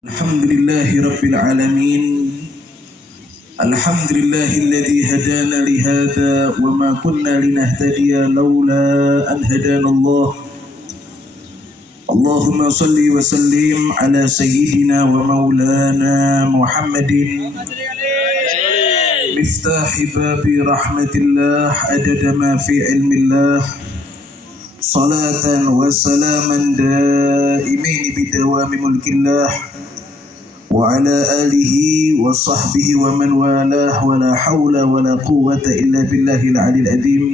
الحمد لله رب العالمين. الحمد لله الذي هدانا لهذا وما كنا لنهتدي لولا أن هدانا الله. اللهم صل وسلم على سيدنا ومولانا محمد مفتاح باب رحمة الله عدد ما في علم الله، صلاة وسلاما دائمين بدوام ملك الله وعلى آله وصحبه ومن والاه ولا حول ولا قوة إلا بالله العلي العظيم.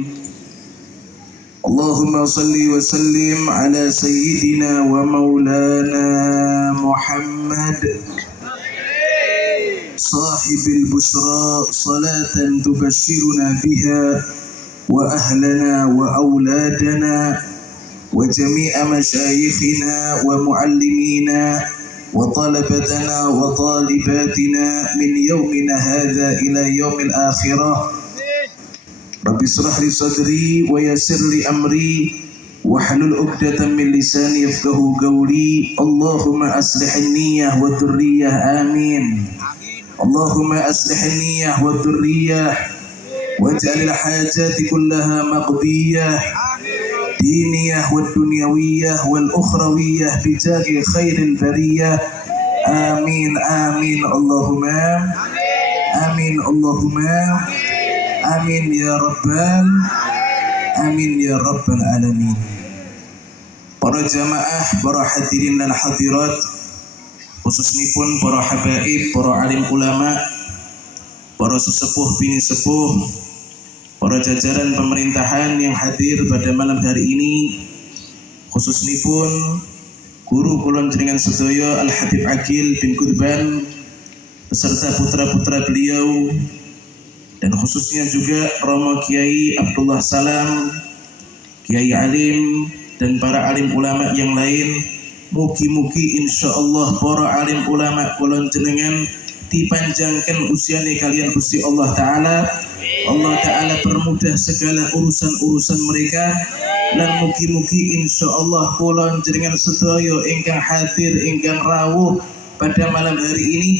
اللهم صل وسلم على سيدنا ومولانا محمد صاحب البشرى، صلاة تبشرنا بها وأهلنا وأولادنا وجميع مشايخنا ومعلمينا وطلبتنا وطالباتنا من يومنا هذا إلى يوم الآخرة. رب اشرح لي صدري ويسر لي أمري واحلل عقدة من لساني يفقهوا قولي. اللهم أصلح النية والذرية، آمين. اللهم أصلح النية والذرية واجعل الحاجات كلها مقضية، دينية والدنيوية والأخروية بجاه خير البرية، آمين آمين اللهم آمين اللهم آمين يا رب آمين يا رب العالمين. Para jamaah, para hadirin dan hadirat, khususnipun para habaib, para alim ulama, para sesepuh bini sepuh, para jajaran pemerintahan yang hadir pada malam hari ini, khususnipun guru kulon jenengan sedaya Al Habib Aqil bin Qutban beserta putra-putra beliau, dan khususnya juga Romo Kiai Abdullah Salam, Kiai Alim, dan para alim ulama yang lain. Mugi-mugi insyaallah para alim ulama kulon jenengan dipanjangkan usianya kalian Gusti Allah Ta'ala. Allah Ta'ala permudah segala urusan-urusan mereka, dan mugi-mugi insyaallah kulon jenengan sedaya ingkang hadir ingkang rawuh pada malam hari ini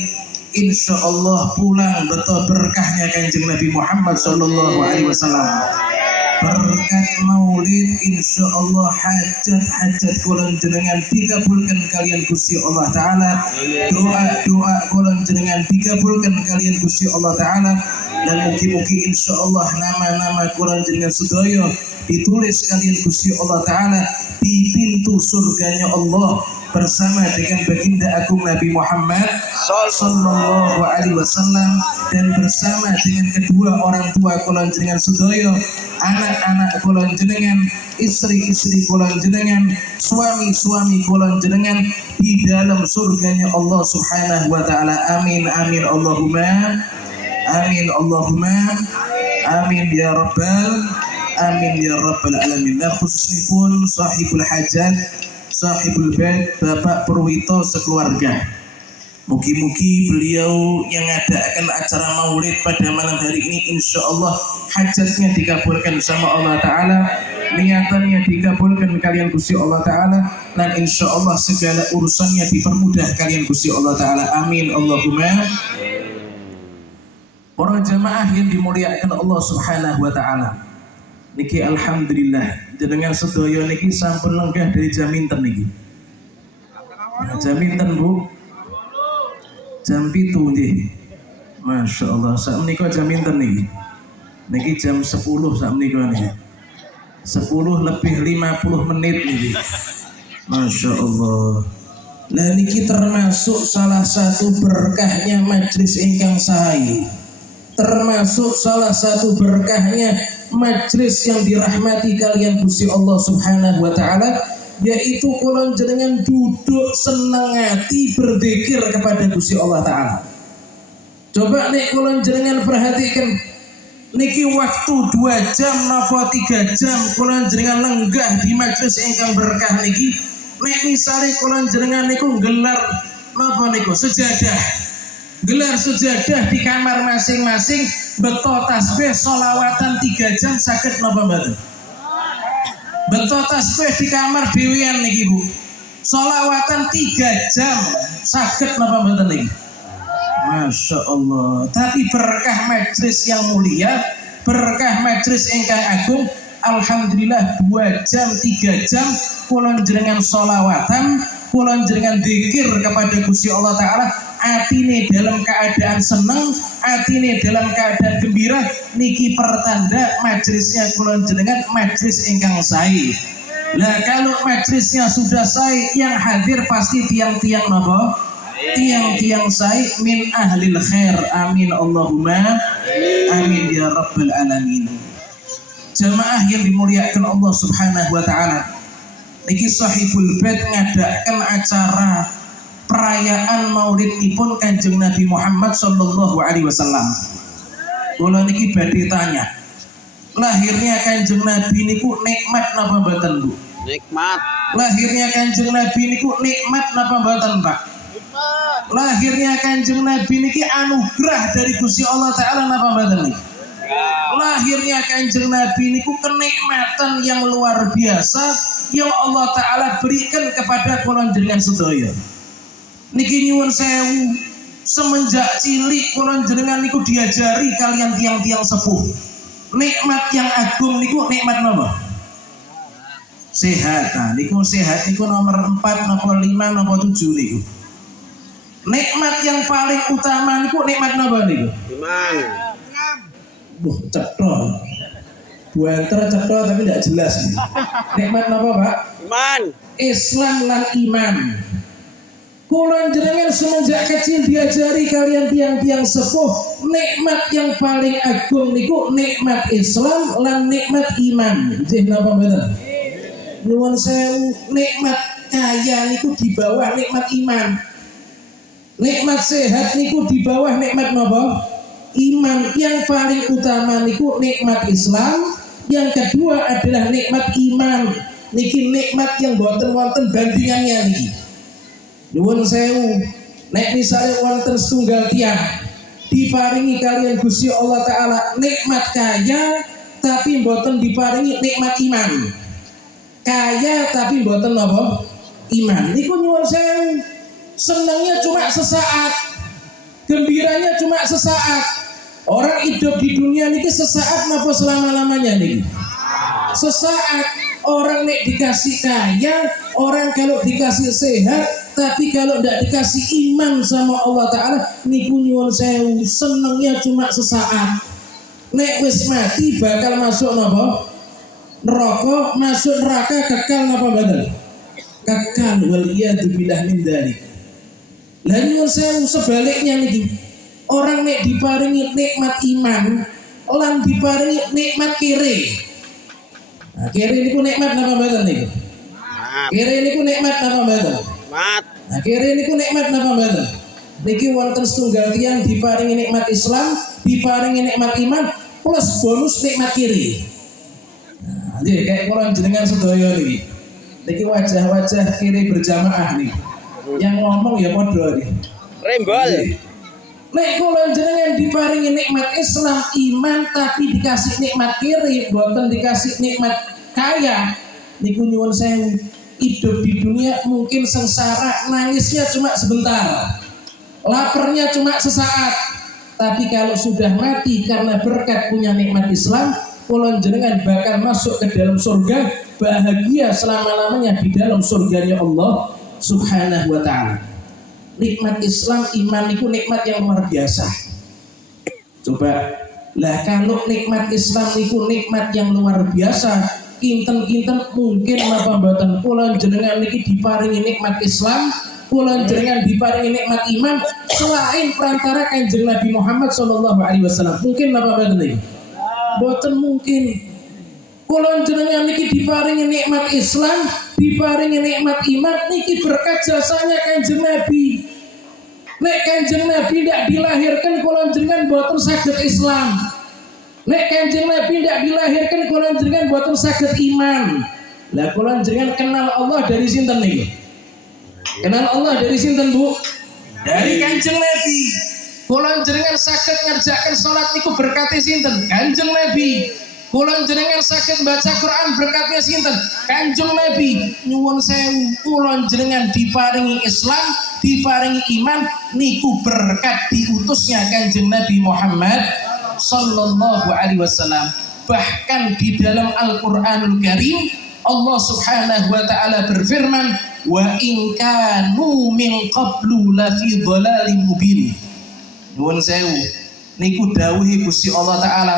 insyaallah pulang betul berkahnya Kanjeng Nabi Muhammad sallallahu alaihi wasallam. Berkat maulid insyaallah hajat-hajat kulon jenengan dikabulkan kalian Gusti Allah Ta'ala. Doa-doa kulon jenengan dikabulkan kalian Gusti Allah Ta'ala, dan mugi-mugi insyaallah nama-nama kulon jenengan sedaya ditulis kalian Gusti Allah Ta'ala di pintu surganya Allah bersama dengan baginda agung Nabi Muhammad sallallahu alaihi wasallam, dan bersama dengan kedua orang tua kulon jenengan sedaya, anak-anak kulon jenengan, istri-istri kulon jenengan, suami-suami kulon jenengan di dalam surganya Allah Subhanahu wa taala. Amin amin Allahumma amin Allahumma amin ya rabbal amin ya rabbal alamin. Dan khususnipun sahibul hajat, sahibul bait, Bapak Purwito sekeluarga, mugi-mugi beliau yang ngadakan acara maulid pada malam hari ini insyaallah hajatnya dikabulkan sama Allah Ta'ala, niatannya dikabulkan kalian Gusti Allah Ta'ala, dan insyaallah segala urusannya dipermudah kalian Gusti Allah Ta'ala. Amin Allahumma. Para jamaah yang dimuliakan Allah Subhanahu wa Ta'ala, niki alhamdulillah jenengan sedaya niki sampun lenggah dari jaminten niki. Jaminten Bu, jam 7 nggih. Masyaallah, sak menika jaminten niki. Niki jam 10 sak menika niki. 10 lebih 50 menit niki. Masyaallah. Nah niki termasuk salah satu berkahnya majelis ingkang sae. Termasuk salah satu berkahnya majelis yang dirahmati kalian Gusti Allah Subhanahu wa taala, yaitu kulon jenengan duduk seneng hati berzikir kepada Gusti Allah Ta'ala. Coba nih kulon jenengan perhatikan, niki waktu 2 jam napa 3 jam kulon jenengan lenggah di majelis ingkang berkah niki. Nek misale kulon jenengan niku gelar napa niku sejadah, gelar sejadah di kamar masing-masing, beto tasbih solawatan 3 jam sakit napa mboten? Beto tasbih di kamar dhewean niki Bu, Sholawatan 3 jam saged napa mboten niki? Masya Allah. Tapi berkah majlis yang mulia, berkah majlis ingkang agung, alhamdulillah 2 jam 3 jam kula njenengan sholawatan, kula njenengan zikir kepada Gusti Allah Ta'ala, atine dalam keadaan seneng, atine dalam keadaan gembira, niki pertanda majlisnya kula njenengan majlis ingkang sae. Lah kalau majlisnya sudah sae, yang hadir pasti tiang-tiang napa? Tiang-tiang sae min ahlil khair. Amin Allahumma amin ya rabbal alamin. Jamaah yang dimuliakan Allah Subhanahu wa taala, niki Sahibul Bait ngadakan acara perayaan maulidipun Kanjeng Nabi Muhammad sallallahu alaihi wasallam. Kula niki badhe tanya, lahirnya Kanjeng Nabi niku nikmat napa mboten, Bu? Nikmat. Lahirnya Kanjeng Nabi niku nikmat napa mboten, Pak? Lahirnya Kanjeng Nabi niki anugerah dari Gusti Allah Ta'ala napa mboten niki? Lahirnya Kanjeng Nabi niku kenikmatan yang luar biasa yang Allah Ta'ala berikan kepada kula njenengan sedaya. Niki nyuwun sewu, semenjak cilik kula njenengan niku diajari kalian tiang-tiang sepuh. Nikmat yang agung niku nikmat napa? Sehat. Nah, niku sehat niku nomor 4 napa 5 napa 7 niku. Nikmat yang paling utama niku nikmat napa niku? Iman. Cetha. Buanter cetha tapi tidak jelas. Nikmat napa, Pak? Iman. Islam lan iman. Kula njenengan semenjak kecil diajari kalian tiang-tiang sepuh, nikmat yang paling agung niku nikmat Islam lan nikmat iman. Nggih napa mboten? Nuwun sewu, nikmat kaya niku di bawah nikmat iman. Nikmat sehat niku di bawah nikmat napa? Iman. Yang paling utama niku nikmat Islam, yang kedua adalah nikmat iman. Niki nikmat yang boten wonten bandingannya niki. Nuwun sewu, nek misalnya wonten setunggal tiang diparingi kalian Gusti Allah Ta'ala nikmat kaya tapi mboten diparingi nikmat iman. Kaya tapi mboten napa? Iman. Niku nyuwun sewu, senangnya cuma sesaat, gembiranya cuma sesaat. Orang hidup di dunia niki sesaat napa selama-lamanya niki? Sesaat. Orang nek dikasih kaya, orang kalau dikasih sehat, tapi kalau tidak dikasih iman sama Allah Ta'ala, niku nyuwun sewu, senengnya cuma sesaat. Nek wis mati bakal masuk napa? Neraka, masuk neraka kekal napa mboten? Kekal, wal iyadu billah min dzalik. Lah nyuwun sewu sebaliknya niki. Orang nek diparingi nikmat iman, lan diparingi nikmat kiri. Nah, kiri niku nikmat napa mboten niku? Kiri niku nikmat napa mboten? Mat. Nah, kiri niku nikmat napa mboten? Niki wonten setunggal tiyang diparingi nikmat Islam, diparingi nikmat iman, plus bonus nikmat kiri. Nah, nggih kayak kula jenengan sedaya niki. Niki wajah-wajah kiri berjamaah nih. Yang ngomong ya padha niki. Rembol. Nek kula jenengan diparingi nikmat Islam, iman, tapi dikasih nikmat kiri, boten dikasih nikmat kaya, niku nyuwun sewu, hidup di dunia mungkin sengsara, nangisnya cuma sebentar, laparnya cuma sesaat, tapi kalau sudah mati karena berkat punya nikmat Islam, kula jenengan bakal masuk ke dalam surga, bahagia selama-lamanya di dalam surganya Allah Subhanahu wa Ta'ala. Nikmat Islam, iman itu nikmat yang luar biasa. Coba lah kalau nikmat Islam itu nikmat yang luar biasa, kinten-kinten mungkin napa mboten kula jenengan niki diparingi nikmat Islam, kula jenengan diparingi nikmat iman selain perantara Kanjeng Nabi Muhammad sallallahu alaihi wasallam. Mungkin napa mboten niki? Mboten mungkin. Kula jenengan niki diparingi nikmat Islam, diparingi nikmat iman, niki berkat jasanya Kanjeng Nabi. Nek Kanjeng Nabi tidak dilahirkan, kula jenengan boten saged Islam. Nek Kanjeng Nabi tidak dilahirkan, kula jenengan boten saged iman. Lah kula jenengan kenal Allah dari sinten niki? Kenal Allah dari sinten, Bu? Dari Kanjeng Nabi. Kula jenengan saged ngerjakan salat niku berkati sinten? Kanjeng Nabi. Kula jenengan saged baca Quran berkatnya sinten? Kanjeng Nabi. Nyuwun sewu, kula jenengan diparingi Islam, diparingi iman niku berkat diutusnya Kanjeng Nabi Muhammad sallallahu alaihi wasallam. Bahkan di dalam Al-Qur'anul Karim Allah Subhanahu wa taala berfirman, "Wa in kanu min qablu lafi dhalalin mubin." Nyuwun sewu, niku dawuhe Gusti Allah taala,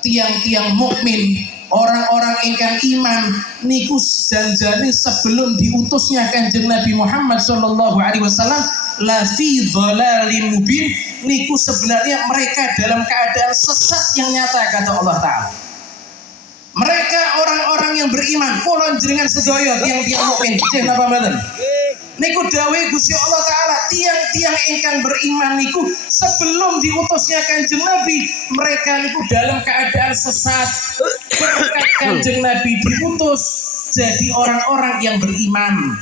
tiang-tiang mukmin, orang-orang ingkang iman niku janjane sebelum diutusnya Kanjeng Nabi Muhammad sallallahu alaihi wasallam lafi dhalalin mubin, niku sebenarnya mereka dalam keadaan sesat yang nyata kata Allah taala. Mereka orang-orang yang beriman, kula jenengan sedaya tiang-tiang mukmin, nggih napa mboten? Niku dawuh Gusti Allah taala, tiang-tiang ingkang beriman niku sebelum diutusnya Kanjeng Nabi, mereka niku dalam keadaan sesat. Berkat Kanjeng Nabi diutus jadi orang-orang yang beriman.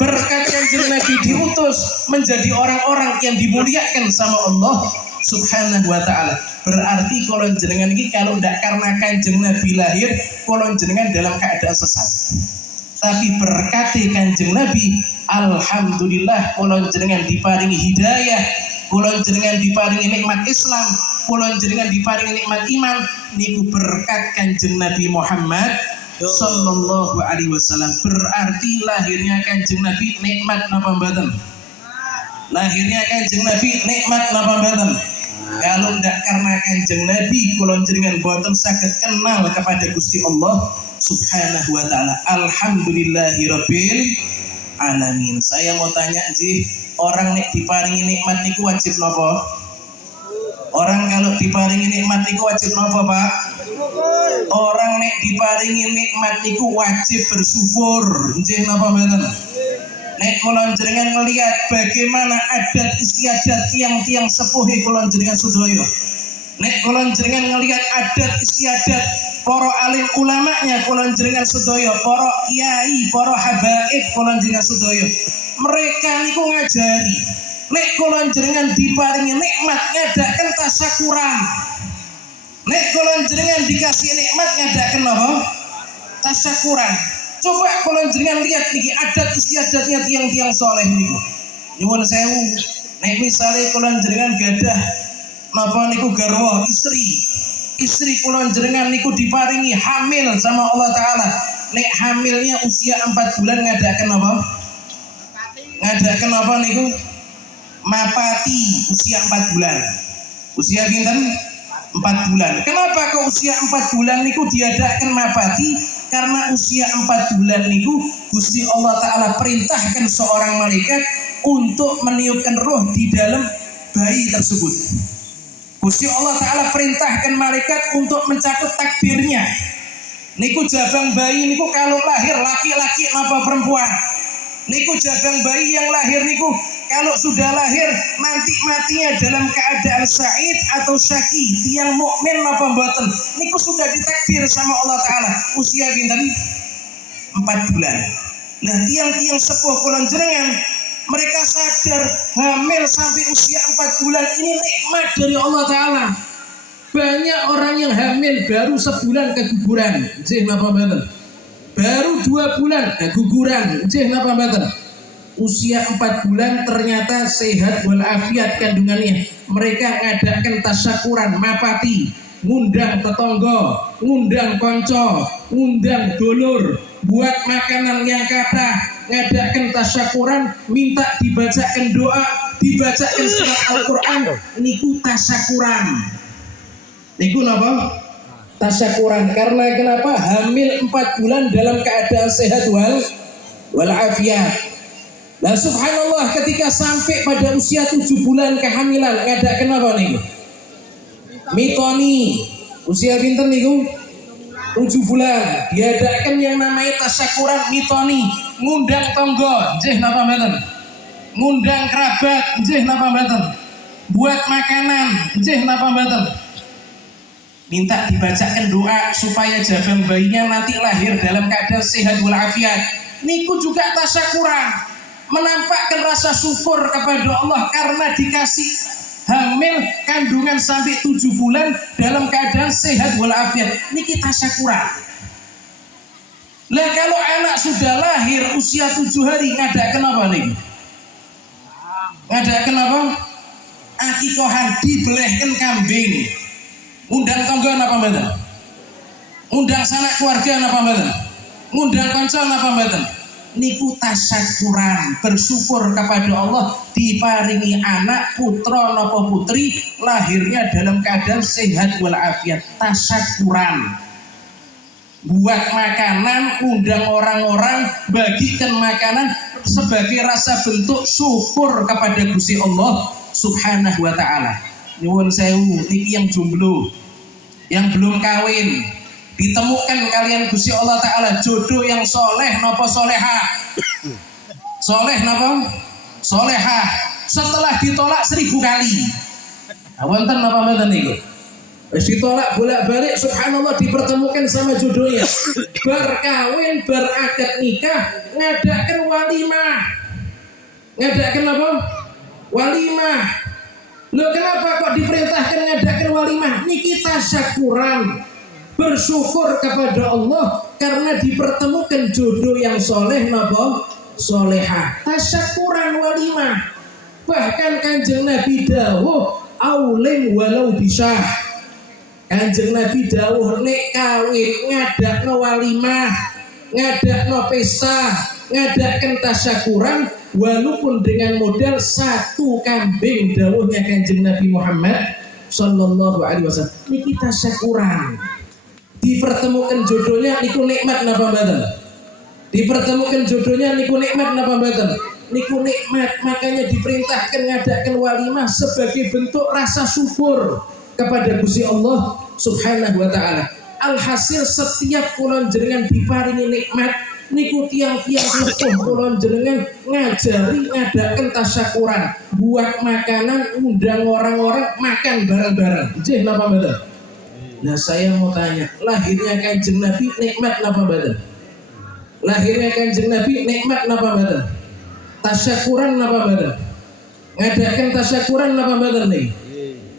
Berkat Kanjeng Nabi diutus menjadi orang-orang yang dimuliakan sama Allah Subhanahu wa taala. Berarti kalau jenengan ini kalau tidak karena Kanjeng Nabi lahir, kalau jenengan dalam keadaan sesat. Tapi berkat Kanjeng Nabi, alhamdulillah kalau jenengan diparingi hidayah, kalau jenengan diparingi nikmat Islam, kalau jenengan diparingi nikmat iman, niku berkat Kanjeng Nabi Muhammad sallallahu alaihi wasallam. Berarti lahirnya Kanjeng Nabi nikmat napa mboten? Lahirnya Kanjeng Nabi nikmat napa mboten? Kalau tidak karena Kanjeng Nabi, kula jenengan boten saged kenal kepada Gusti Allah Subhanahu wa taala. Alhamdulillahirabbil alamin. Saya mau tanya nggih, orang nek diparingi nikmat niku wajib napa? Orang kalau diparingi nikmat niku wajib napa, Pak? Orang nek diparingi nikmat niku wajib bersyukur. Nggih napa mboten? Nek kula jenengan ngelihat bagaimana adat istiadat tiang-tiang sepuh kula jenengan sedaya. Nek kula jenengan ngelihat adat istiadat para alim ulamanya kula jenengan sedaya, para kiai, para habaib kula jenengan sedaya. Mereka niku ngajari. Nek kula jenengan diparingi nikmat ngadaken tasyakuran. Nek kula jenengan dikasih nikmat ngadaken apa? Tasyakuran. Coba kalau jenengan lihat niki adat istiadatnya tiang-tiang soleh niku. Nyuwun sewu, nek misale kalau jenengan gadah napa niku garwa istri kalau jenengan niku diparingi hamil sama Allah taala. Nek hamilnya usia 4 bulan ngadaken apa? Ngadaken apa niku? Mapati usia 4 bulan. Usia pinten? 4 bulan. Kenapa ke usia 4 bulan niku diadakan mapati? Karena usia 4 bulan niku Gusti Allah taala perintahkan seorang malaikat untuk meniupkan roh di dalam bayi tersebut. Gusti Allah taala perintahkan malaikat untuk mencatat takdirnya. Niku jabang bayi niku kalau lahir laki-laki napa perempuan. Niku jabang bayi yang lahir niku kalau sudah lahir nanti matinya dalam keadaan sa'id atau syaki, tiang mukmin napa mboten, niku sudah ditakdir sama Allah taala usia pinten? 4 bulan. Nah, tiang-tiang sepuh kula jenengan mereka sadar hamil sampai usia 4 bulan ini nikmat dari Allah taala. Banyak orang yang hamil baru sebulan keguguran. Nggih napa mboten? Baru 2 bulan keguguran. Nggih napa mboten? Usia 4 bulan ternyata sehat walafiat kandungannya. Mereka ngadakan tasyakuran mapati, ngundang tetangga, ngundang konco, ngundang dulur, buat makanan yang kata, ngadakan tasyakuran, minta dibacakan doa, dibacakan surat Al-Quran. Niku tasyakuran. Niku napa? Tasyakuran. Karena kenapa? Hamil 4 bulan dalam keadaan sehat walafiat. Nah subhanallah ketika sampai pada usia 7 bulan kehamilan ngadakan apa nih? Mitoni. Usia pinten niku? 7 bulan. Diadakan yang namanya tasyakuran mitoni. Ngundang tonggo, nggih napa mboten? Ngundang kerabat, nggih napa mboten? Buat makanan, nggih napa mboten? Minta dibacakan doa supaya jabang bayinya nanti lahir dalam keadaan sehat walafiat. Niku juga tasyakuran. Menampakkan rasa syukur kepada Allah karena dikasih hamil kandungan sampai 7 bulan dalam keadaan sehat walafiat, niki tasyakuran. Lah kalau anak sudah lahir usia 7 hari ngadakan apa nih? Ngadakan apa? Akikohan, dibelehkan kambing. Undang tangga napa mboten? Undang sanak keluarga napa mboten? Undang kanca napa mboten? Niku tasyakuran, bersyukur kepada Allah diparingi anak putra napa putri lahirnya dalam keadaan sehat walafiat. Tasyakuran. Buat makanan, undang orang-orang, bagikan makanan sebagai rasa bentuk syukur kepada Gusti Allah Subhanahu wa taala. Nyuwun sewu niki yang jomblo, yang belum kawin, ditemukan kalian Gusti Allah taala jodoh yang soleh napa solehah? Soleh napa? Solehah. Setelah ditolak 1000 kali. Wonten napa mboten niku? Wis ditolak bolak-balik, subhanallah dipertemukan sama jodohnya. Berkawin, berakad nikah, ngadakan walimah. Ngadakan apa? Walimah. Loh kenapa kok diperintahkan ngadakan walimah? Niki tasyakuran, bersyukur kepada Allah karena dipertemukan jodoh yang soleh napa? Solehah. Tasyakuran walimah. Bahkan Kanjeng Nabi dawuh aulim walau bisyah. Kanjeng Nabi dawuh nek kawin ngadakno walimah, ngadakno pesta, ngadakkan tasyakuran walaupun dengan modal 1 kambing, dawuhnya Kanjeng Nabi Muhammad sallallahu alaihi wasallam. Niki tasyakuran. Dipertemukan jodohnya niku nikmat napa mboten? Dipertemukan jodohnya niku nikmat napa mboten? Niku nikmat, makanya diperintahkan ngadakkan walimah sebagai bentuk rasa syukur kepada Gusti Allah Subhanahu wa taala. Alhasil setiap kula jenengan diparingi nikmat niku tiang-tiang sepuh kula jenengan ngajari ngadakan tasyakuran, buat makanan, undang orang-orang makan bareng-bareng. Nggih napa mboten? Nah saya mau tanya, lahirnya Kanjeng Nabi nikmat napa mboten? Lahirnya Kanjeng Nabi nikmat napa mboten? Tasyakuran napa mboten? Ngadakan tasyakuran napa mboten nih?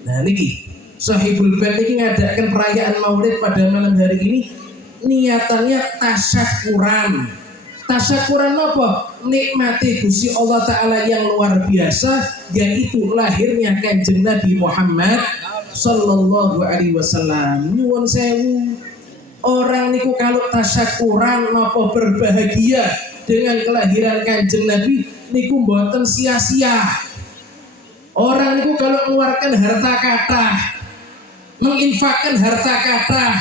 Nah niki Sahibul Bait ini ngadakan perayaan Maulid pada malam hari ini niatannya tasyakuran. Tasyakuran apa? Nikmati Gusti Allah taala yang luar biasa, yaitu lahirnya Kanjeng Nabi Muhammad sallallahu alaihi wasallam. Nyuwun sewu, orang niku kalau tasyakuran napa berbahagia dengan kelahiran Kanjeng Nabi niku mboten sia-sia. Orang niku kalau mengeluarkan harta kathah, menginfakkan harta kathah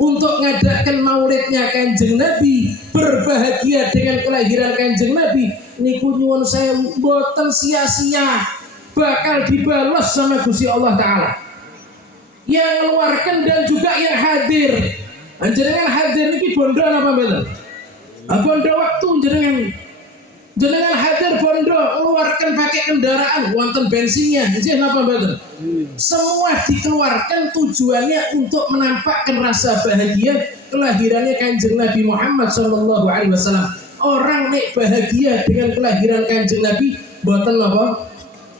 untuk ngadakan maulidnya Kanjeng Nabi, berbahagia dengan kelahiran Kanjeng Nabi, niku nyuwun saya mboten sia-sia, bakal dibalas sama Gusti Allah taala. Yang mengeluarkan dan juga yang hadir. Jenengan hadir niki bondo napa mboten? Bondo waktu jenengan hadir bondo, mengeluarkan pakai kendaraan wonten bensinnya, nggih napa mboten? Semua dikeluarkan tujuannya untuk menampakkan rasa bahagia kelahirannya Kanjeng Nabi Muhammad sallallahu alaihi wasallam. Orang nek bahagia dengan kelahiran Kanjeng Nabi mboten apa?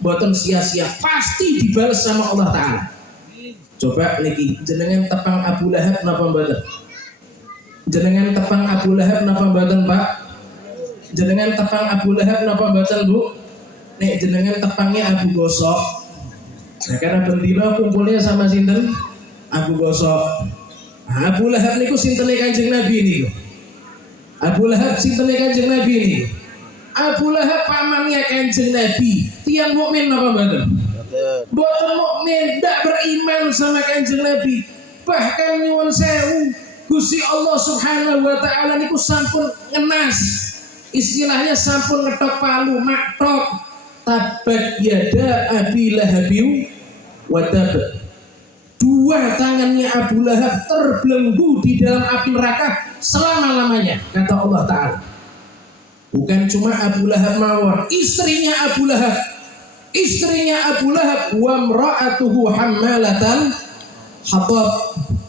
Mboten sia-sia, pasti dibalas sama Allah taala. Coba niki jenengan tepang Abu Lahab napa mboten? Jenengan tepang Abu Lahab napa mboten, Pak? Jenengan tepang Abu Lahab napa mboten, Bu? Nek jenengan tepangnya Abu Gosok. Nah, karena bendino kumpulnya sama sinten? Abu Gosok. Nah, Abu Lahab niku sintene Kanjeng Nabi niku. Abu Lahab sintene Kanjeng Nabi niku. Abu Lahab pamannya Kanjeng Nabi. Tiang mukmin napa mboten? Mboten mukmin, ndak beriman sama Kanjeng Nabi. Bahkan nyuwun sewu, Gusti Allah Subhanahu wa taala niku sampun ngenas. Istilahnya sampun ngetok palu, maktok. Tabat yada Abi Lahabiu wa tab. Dua tangannya Abu Lahab terbelenggu di dalam api neraka selama-lamanya, kata Allah taala. Bukan cuma Abu Lahab mawon, istrinya Abu Lahab. Istrinya Abu Lahab wa mra'atuhu hammalatal hatab.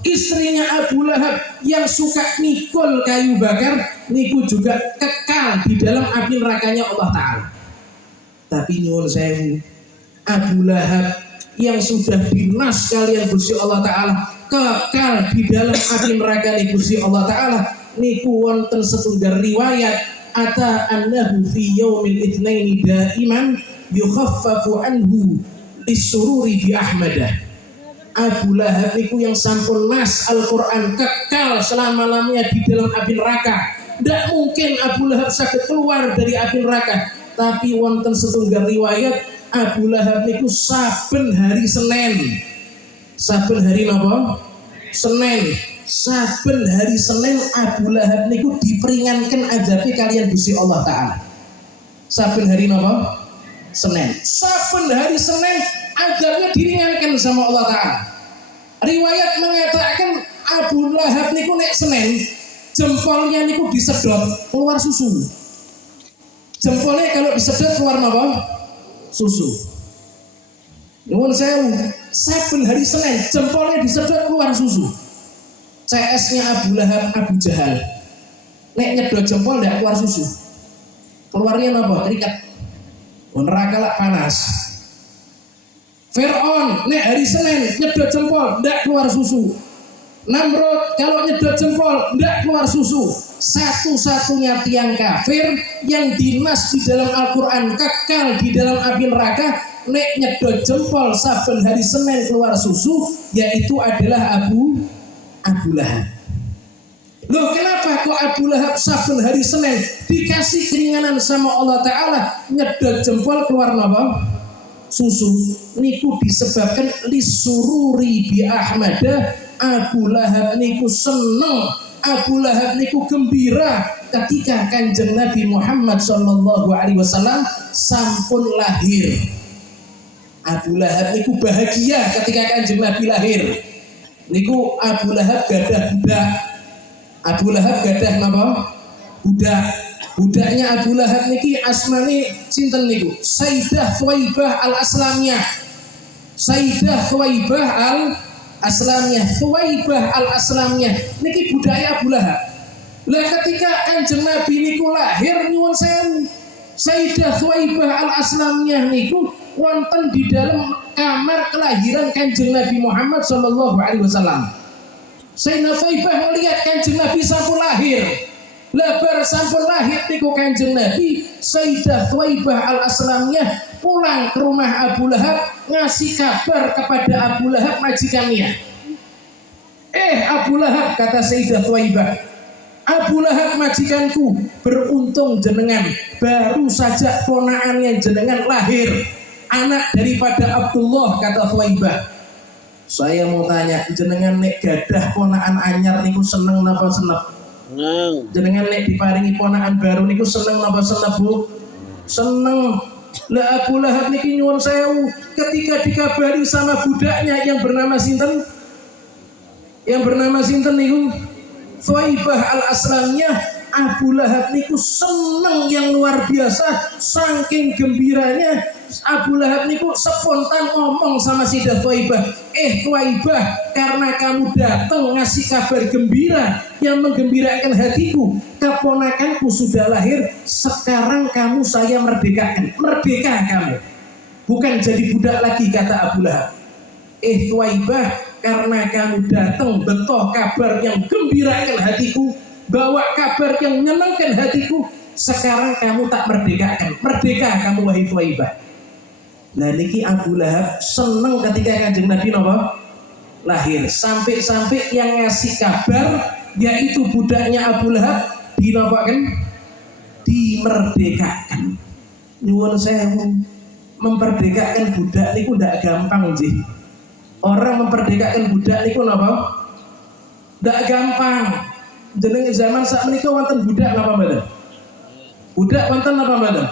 Istrinya Abu Lahab yang suka mikul kayu bakar niku juga kekal di dalam api nerakanya Allah taala. Tapi nyuwun sewu, Abu Lahab yang sudah dinas kalian Gusti Allah taala kekal di dalam api neraka nih Gusti Allah taala niku wonten setunggal riwayat ata annahu fi yaumil itsnaini daiman yukhaffafu anhu lisururi bi ahmadah. Abu Lahab niku yang sampun nas Al-Qur'an kekal selama-lamanya di dalam api neraka. Tidak mungkin Abu Lahab sakit keluar dari api neraka. Tapi wonten setunggal riwayat Abu Lahab niku saben hari Senin. Saben hari napa? Senin. Saben hari Senin Abu Lahab niku diperingankan azabe kalian Gusti Allah taala. Saben hari napa? Senin. Saben hari Senin azabnya diringankan sama Allah taala. Riwayat mengatakan Abu Lahab niku nek Senin jempolnya niku disedot keluar susu. Jempolnya kalau disedot keluar apa? Susu. Nuwun sewu, saben hari Senin jempolnya disedot keluar susu. CS-nya Abu Lahab, Abu Jahal. Nek nyedot jempol ndak keluar susu. Keluarnya apa? Kerikat. Neraka lah panas. Fir'aun nek hari Senin nyedot jempol ndak keluar susu. Namrud kalau nyedot jempol ndak keluar susu. Satu-satunya tiang kafir yang dinas di dalam Al-Quran kekal di dalam api neraka nek nyedot jempol saben hari Senin keluar susu yaitu adalah Abu Lahab. Loh kenapa kok Abu Lahab saben hari Senin dikasih keringanan sama Allah Ta'ala nyedot jempol keluar apa? Susu. Niku disebabkan lisururi bi ahmada. Abu Lahab niku seneng, Abu Lahab niku gembira ketika Kanjeng Nabi Muhammad sallallahu alaihi wasallam sampun lahir. Abu Lahab niku bahagia ketika Kanjeng Nabi lahir. Niku Abu Lahab gadah budak. Abu Lahab gadah napa? Budak. Budaknya Abu Lahab niki asmane sinten niku? Sayyidah Thuwaibah Al-Aslamiyah. Sayyidah Thuwaibah Al-Aslamiyah. Thuwaibah Al-Aslamiyah niki budaknya Abu Lahab. Lah ketika Kanjeng Nabi niku lahir nyuwun sewu. Sayyidah Thuwaibah Al-Aslamiyah niku wonten di dalam kamar kelahiran Kanjeng Nabi Muhammad sallallahu alaihi wasallam. Sayyidah Thuwaibah melihat Kanjeng Nabi sampun lahir. Lebar sampun lahir niku Kanjeng Nabi, Sayyidah Thuwaibah Al-Aslamiyah pulang ke rumah Abu Lahab ngasih kabar kepada Abu Lahab majikannya. Abu Lahab, kata Sayyidah Thuwaibah, Abu Lahab majikanku, beruntung jenengan baru saja ponakannya jenengan lahir, anak daripada Abdullah, kata Thuwaibah. Saya mau tanya, jenengan nek gadah ponakan anyar niku seneng napa senep? Jenengan nek diparingi ponakan baru niku seneng napa senep, Bu? Seneng. Lah Abu Lahab niki nyuwun sewu ketika dikabari sama budaknya yang bernama sinten? Yang bernama sinten niku? Thuwaibah Al-Aslamiyah. Abu Lahab niku seneng yang luar biasa, saking gembiranya Abu Lahab niku spontan ngomong sama Sayyidah Thuwaibah, Thuwaibah, karena kamu datang ngasih kabar gembira yang menggembirakan hatiku, keponakanku sudah lahir, sekarang kamu saya merdekakan. Merdeka kamu, bukan jadi budak lagi, kata Abu Lahab. Thuwaibah, karena kamu datang betoh kabar yang gembirakan hatiku, bawa kabar yang menyenangkan hatiku, sekarang kamu tak merdekakan. Merdeka kamu wahai Thuwaibah. Nah niki Abu Lahab seneng ketika Kanjeng Nabi napa lahir, sampai-sampai yang ngasih kabar yaitu budaknya Abu Lahab dinapakan, dimerdekakan. Nyuwun sewu, memperdekakan budak niku ndak gampang nggih. Orang memperdekakan budak niku napa? Ndak gampang. Jenenge zaman sak menika wonten budak napa mboten? Budak wonten napa mboten?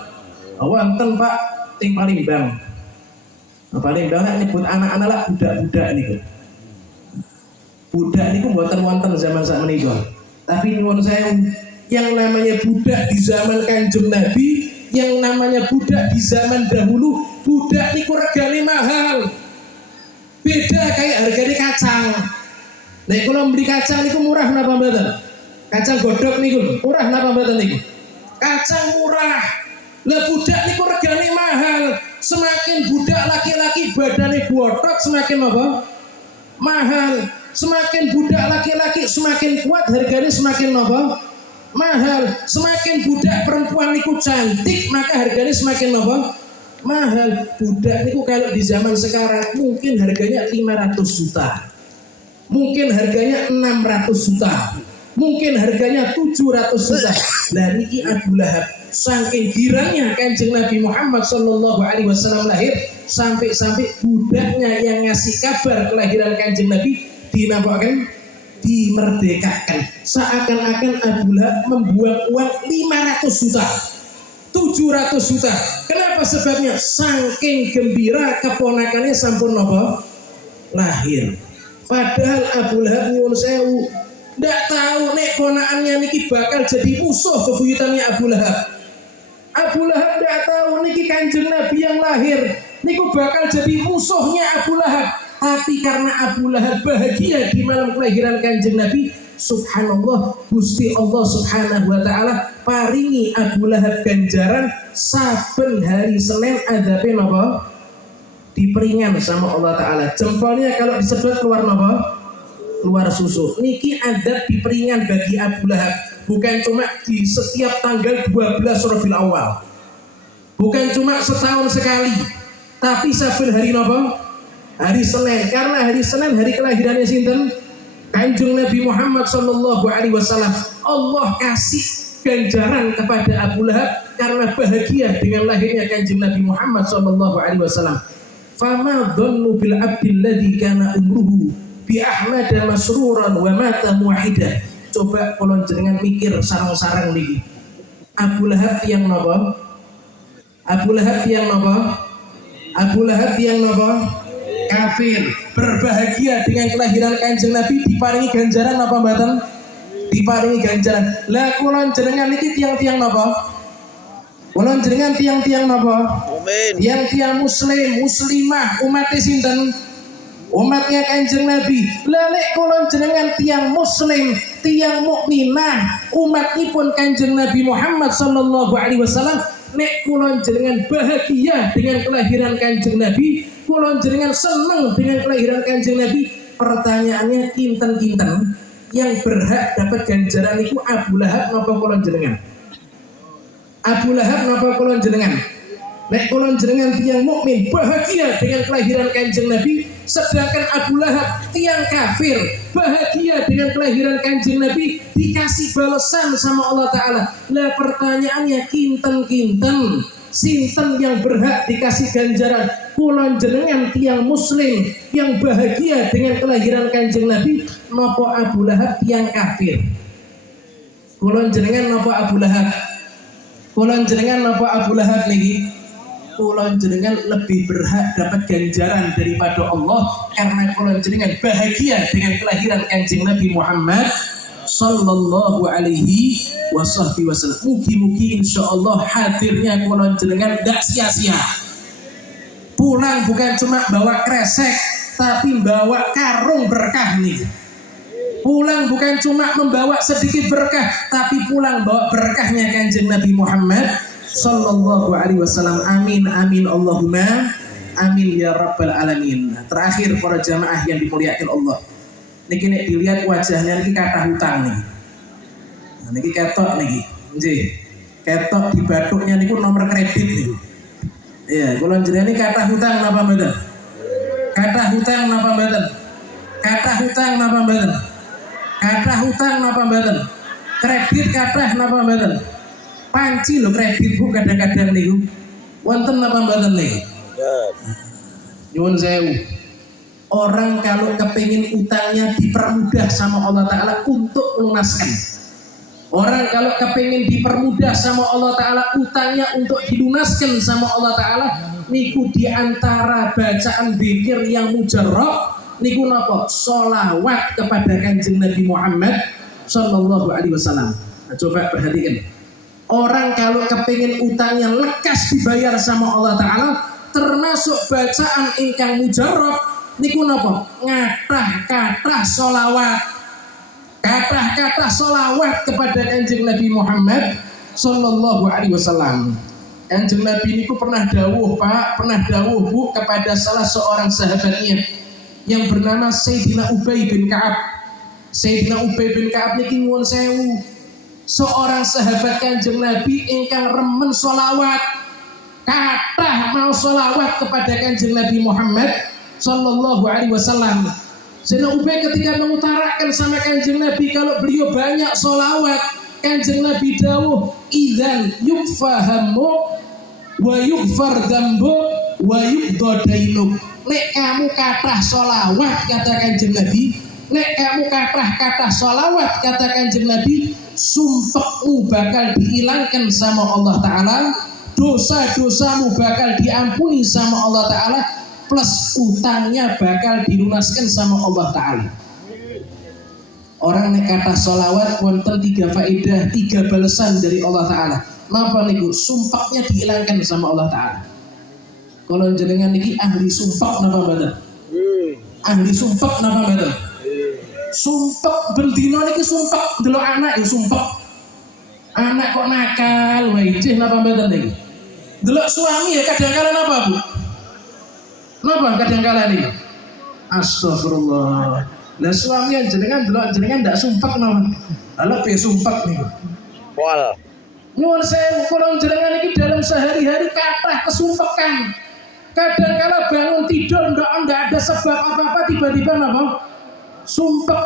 Wonten Pak, ting Palembang. Palembang nek nyebut anak-anak lah budak-budak niku. Budak niku mboten wonten zaman sak menika. Tapi nyuwun sewu, yang namanya budak di zaman Kanjeng Nabi, yang namanya budak di zaman dahulu, budak niku regane mahal. Beda kayak harganya kacang. Nek kula beli kacang niku murah napa mboten? Kacang godhog niku murah napa mboten niku? Kacang murah. Lah budak niku regane mahal. Semakin budak laki-laki badannya botok semakin apa? Mahal. Semakin budak laki-laki semakin kuat harganya semakin apa? Mahal. Semakin budak perempuan niku cantik maka harganya semakin apa? Mahal. Budak niku kalau di zaman sekarang mungkin harganya 500 juta. Mungkin harganya 600 juta. Mungkin harganya 700 juta. Lah niki Abu Lahab saking girangnya Kanjeng Nabi Muhammad sallallahu alaihi wasallam lahir sampai budaknya yang ngasih kabar kelahiran Kanjeng Nabi dinampakkan dimerdekakan. Seakan-akan Abu Lahab membuang uang 500 juta 700 juta. Kenapa sebabnya? Saking gembira keponakannya sampun apa? Lahir. Padahal Abu Lahab nyuwun sewu ndak tahu nek ponakannya niki bakal jadi musuh bebuyutannya Abu Lahab. Abu Lahab ndak tahu niki Kanjeng Nabi yang lahir niku bakal jadi musuhnya Abu Lahab. Tapi karena Abu Lahab bahagia di malam kelahiran Kanjeng Nabi, subhanallah, Gusti Allah subhanahu wa ta'ala paringi Abu Lahab ganjaran saben hari Senin adabe napa? Diperingan sama Allah ta'ala. Jempolnya kalau disedot keluar napa? Keluar susu. Niki adab diperingan bagi Abu Lahab. Bukan cuma di setiap tanggal 12 Rabiul Awal. Bukan cuma setahun sekali. Tapi saben hari napa? Hari Senin, karena hari Senin hari kelahirannya sinten? Kanjeng Nabi Muhammad sallallahu alaihi wasallam. Allah kasih ganjaran kepada Abu Lahab karena bahagia dengan lahirnya Kanjeng Nabi Muhammad sallallahu alaihi wasallam. Fama dhannu bil abdil ladzi kana umruhu bi Ahmad masruran wa mata muwahhidan. Coba kula jenengan mikir sarang-sarang niki. Abu Lahab yang napa? Abu Lahab yang napa? Abu Lahab yang napa? Kafir. Berbahagia dengan kelahiran Kanjeng Nabi diparingi ganjaran apa mboten? Diparingi ganjaran. Lah kula jenengan niki tiang-tiang napa? Kula jenengan tiang-tiang napa? Amin. Tiang-tiang muslim, muslimah, umat sinten? Umatnya Kanjeng Nabi. Lah nek kula jenengan tiang muslim, tiang mukminah, umatipun Kanjeng Nabi Muhammad sallallahu alaihi wasallam, nek kula jenengan bahagia dengan kelahiran Kanjeng Nabi, kula jenengan seneng dengan kelahiran Kanjeng Nabi, pertanyaannya kinten-kinten yang berhak dapat ganjaran itu Abu Lahab napa kula jenengan? Abu Lahab napa kula jenengan? Nek kula jenengan tiang mukmin bahagia dengan kelahiran Kanjeng Nabi, sedangkan Abu Lahab tiang kafir bahagia dengan kelahiran Kanjeng Nabi, dikasih balasan sama Allah Ta'ala. Lah pertanyaannya kinten-kinten sinten yang berhak dikasih ganjaran? Kula jenengan tiang muslim yang bahagia dengan kelahiran Kanjeng Nabi napa Abu Lahab tiang kafir? Kula jenengan napa Abu Lahab? Kula jenengan napa Abu Lahab niki? Kula jenengan lebih berhak dapat ganjaran daripada Allah karena kula jenengan bahagia dengan kelahiran Kanjeng Nabi Muhammad sallallahu alaihi wasallam. Mugi-mugi insyaallah hadirnya kula jenengan tidak sia-sia. Pulang bukan cuma bawa kresek tapi bawa karung berkah nih. Pulang bukan cuma membawa sedikit berkah tapi pulang bawa berkahnya Kanjeng Nabi Muhammad sallallahu alaihi wasallam. Amin amin Allahumma amin ya rabbal alamin. Terakhir para jamaah yang dimuliakan Allah, niki nek dilihat wajahnya niki kata hutang nih. Nah, niki ketok niki, nggih. Ketok di bathuknya niku nomor kredit niku. Iya, kula jenengan niki kata hutang napa mboten? Kata hutang napa mboten? Kata hutang napa mboten? Kata hutang napa mboten? Kredit kathah napa mboten? Panci lho kredit bu kadang-kadang niku. Wonten napa mboten niku? Nyuwun sewu. Orang kalau kepingin utangnya dipermudah sama Allah Ta'ala untuk melunaskan. Orang kalau kepingin dipermudah sama Allah Ta'ala utangnya untuk dilunaskan sama Allah Ta'ala, niku diantara bacaan zikir yang mujarrab niku napa? Sholawat kepada Kanjeng Nabi Muhammad sallallahu alaihi wasallam. Nah, coba perhatikan. Orang kalau kepingin utangnya lekas dibayar sama Allah Ta'ala, termasuk bacaan ingkang mujarrab niku napa? Ngathah-kathah sholawat. Kathah-kathah sholawat kepada Kanjeng Nabi Muhammad sallallahu alaihi wasallam. Kanjeng Nabi niku pernah dawuh Pak, pernah dawuh Bu kepada salah seorang sahabatnya yang bernama Sayyidina Ubay bin Ka'ab. Sayyidina Ubay bin Ka'ab niki nyuwun sewu, seorang sahabat Kanjeng Nabi ingkang remen sholawat, kathah mau sholawat kepada Kanjeng Nabi Muhammad sallallahu alaihi wasallam. Sayyidina Ubay ketika mengutarakan sama Kanjeng Nabi kalau beliau banyak sholawat, Kanjeng Nabi dawuh, idzan yukfahamu wa yukfar dambu wa yukdodainuk. Nek kamu kathah sholawat, kata Kanjeng Nabi, nek kamu kathah sholawat, kata Kanjeng Nabi, sumpekmu bakal dihilangkan sama Allah Ta'ala, dosa-dosamu bakal diampuni sama Allah Ta'ala, plus utangnya bakal dilunaskan sama Allah Ta'ala. Orang nek kata sholawat wonten 3 faedah, 3 balasan dari Allah Ta'ala. Napa niku? Sumpahnya dihilangkan sama Allah Ta'ala. Kalau jenengan niki ahli sumpah napa mboten? Ahli sumpah napa mboten? Sumpah bendino niki sumpah delok anak ya sumpah. Anak kok nakal wae cih napa mboten niki? Delok suami ya kadang-kala napa Bu? Napa kadang-kala niki? Astagfirullah. Lah suami yang jenengan delok jenengan ndak sumpah napa? Ala piye sumpah niku? Wal. Nyuwun sewu kula jenengan iki dalam sehari-hari kathah kesumpekan. Kadang-kala bangun tidur ndak ada sebab apa-apa tiba-tiba napa? Sumpah.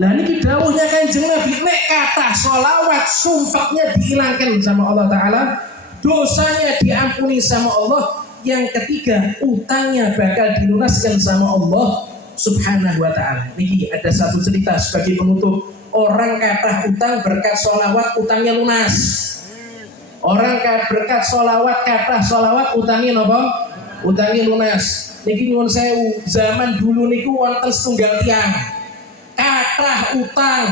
Lah niki dawuhnya Kanjeng Nabi, nek kathah sholawat sumpahnya dihilangkan sama Allah Ta'ala, dosanya diampuni sama Allah. Yang ketiga, utangnya bakal dilunaskan sama Allah Subhanahu wa Ta'ala. Niki ada satu cerita sebagai penutup. Orang kathah utang berkat sholawat utangnya lunas. Orang berkat sholawat kathah sholawat utangnya napa? Utangnya lunas. Niki nyuwun sewu, zaman dulu niku wonten setunggal tiang kathah utang.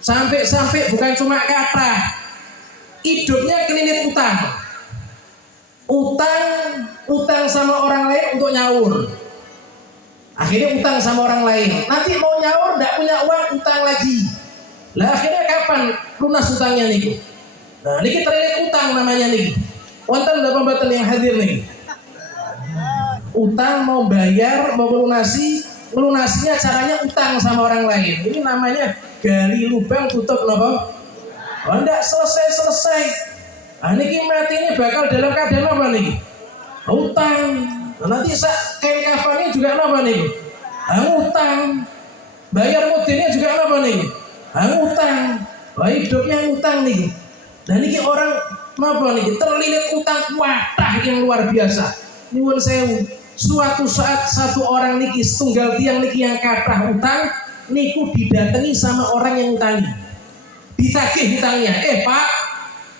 Sampai bukan cuma kathah, hidupnya kelilit utang. Utang sama orang lain untuk nyaur. Akhirnya utang sama orang lain. Nanti mau nyaur enggak punya uang, utang lagi. Lah akhirnya kapan lunas utangnya niku? Nah, niki terlilit utang namanya niki. Wonten berapa mboten yang hadir niki? Utang mau bayar, mau melunasinya caranya utang sama orang lain. Ini namanya gali lubang tutup napa? Oh, enggak selesai. Ah niki mati ini bakal dalam keadaan apa niki? Utang. Nah, nanti kain kafannya juga apa niki? Utang. Bayar mudinnya juga apa niki? Utang. Wah hidupnya utang niki. Dan niki orang apa niki? Terlilit utang kuatah yang luar biasa. Nyuwun sewu. Suatu saat satu orang niki setunggal tiang niki yang kathah utang niku didatangi sama orang yang utangi. Ditagih utangnya. Pak,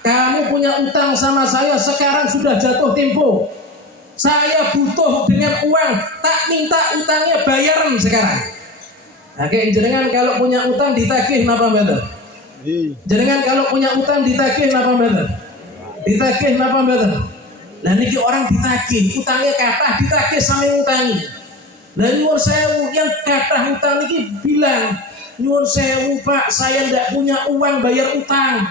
kamu punya utang sama saya, sekarang sudah jatuh tempo. Saya butuh dengan uang, tak minta utangnya bayaran sekarang. Nah, kayak jenengan kalau punya utang ditagih napa mboten? Jenengan kalau punya utang ditagih napa mboten? Ditagih napa mboten? Nah niki orang ditagih, utangnya kathah ditagih sama utangi. Nah nyuwun sewu yang kathah utang niki bilang, nyuwun sewu Pak, saya ndak punya uang bayar utang.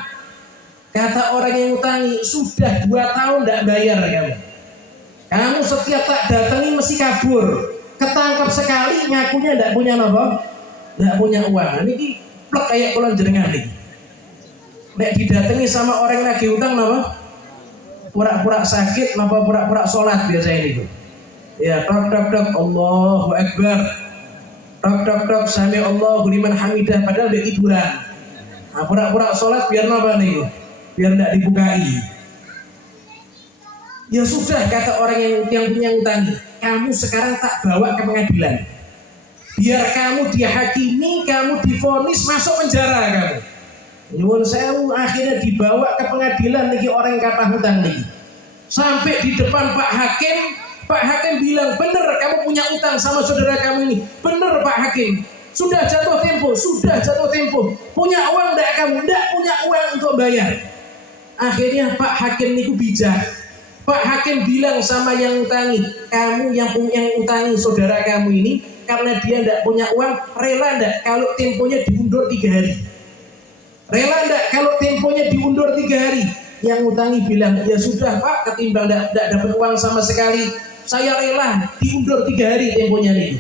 Kata orang yang utangi, sudah 2 tahun tidak bayar kamu. Kamu setiap tak datangi mesti kabur. Ketangkap sekali ngakunya tidak punya apa? Tidak punya uang. Ini plek kayak kulon jenengan nih. Nek didatangi sama orang yang lagi utang apa? Pura-pura sakit, apa pura-pura sholat biasanya itu. Ya, tok Allahu Akbar. Tok sami Allahu liman hamidah, padahal dia tiduran. Nah, pura-pura sholat biar apa nih? Biar tidak dibukai. Ya sudah, kata orang yang punya utangi, kamu sekarang tak bawa ke pengadilan. Biar kamu dihakimi, kamu divonis masuk penjara kamu. Nyuwun sewu, akhirnya dibawa ke pengadilan niki orang kata hutang niki. Sampai di depan Pak Hakim bilang, bener kamu punya utang sama saudara kamu ini. Bener Pak Hakim. Sudah jatuh tempo. Punya uang enggak kamu? Enggak punya uang untuk bayar. Akhirnya Pak Hakim niku bijak. Pak Hakim bilang sama yang utangi, kamu yang utangi saudara kamu ini, karena dia enggak punya uang, rela enggak kalau temponya diundur 3 hari? Rela enggak kalau temponya diundur 3 hari? Yang ngutangi bilang, ya sudah Pak, ketimbang tidak dapat uang sama sekali, saya rela diundur 3 hari temponya nih.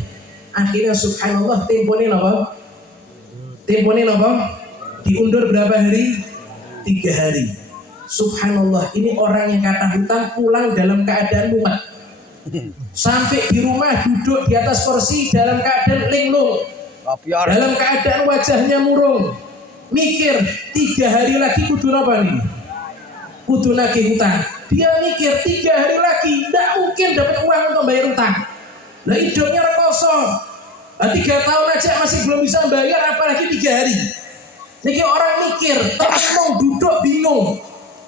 Akhirnya subhanallah temponya apa? Temponya apa? Diundur berapa hari? 3 hari. Subhanallah, ini orang yang kata hutang pulang dalam keadaan mumet. Sampai di rumah duduk di atas kursi dalam keadaan linglung, dalam keadaan wajahnya murung, mikir 3 hari lagi kudu apa nih? Kudu nagih hutang. Dia mikir 3 hari lagi tidak mungkin dapat uang untuk bayar hutang. Nah hidupnya rekoso. 3 tahun aja masih belum bisa bayar, apalagi 3 hari. Niki orang mikir, ngomong duduk bingung.